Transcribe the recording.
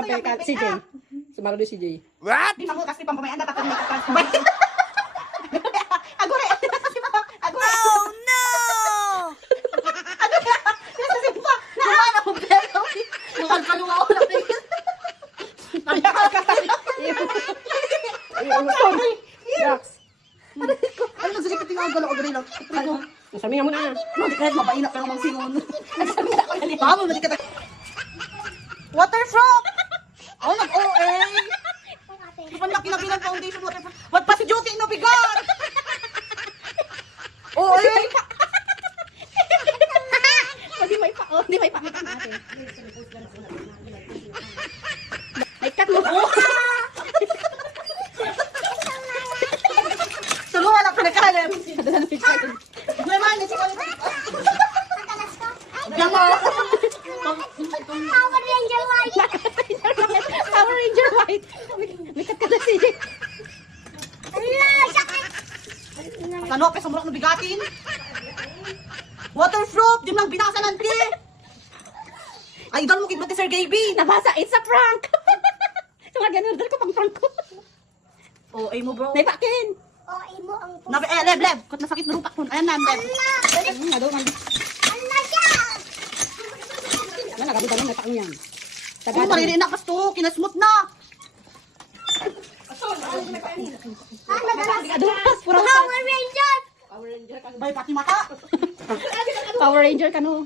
Pampe, CJ. Sumaro doon CJ. What? Di mo kasi pampamayanda ka kung may Agore! Agore! Oh no! Agore! Kasi pa! Naman ako pero! Makalkaluwa ako lang din. Sorry. Relax. Ano nagsalit ka tingnan ang galaw? Agore lang. Nasamingan mo na. Kahit mabaina pero mang singon. Paano na di ka Waterfront! Oh, nag-OA! Panlaki na bilang foundation waterfront. What pa si Duty no bigar? OA! Di may pa. Oh, di may pa. May cut mo. Tulungan ang pinakalim. Dala na picture. Naman, na si Gamo! Power Ranger White. Power Ranger White. May cut ka na CJ. Ano, peso murag no bigatin? Waterproof! Di mo lang binasa nanti! Ay, idol mo kit Sir Gaby! Nabasa, it's a prank. So nga ganun, ko pang prank ko. OA mo bro. May pakin. Oh, imo ang Leb. Kot nasakit na rupak ko. Ayan na, Leb. Ano man. Ano siya? Ano nagabi daw may pakong yan. Kung maririnak kas to, kinasmut na. Adupas, pura Power Ranger. Bay, pati mata. Power Ranger ka no.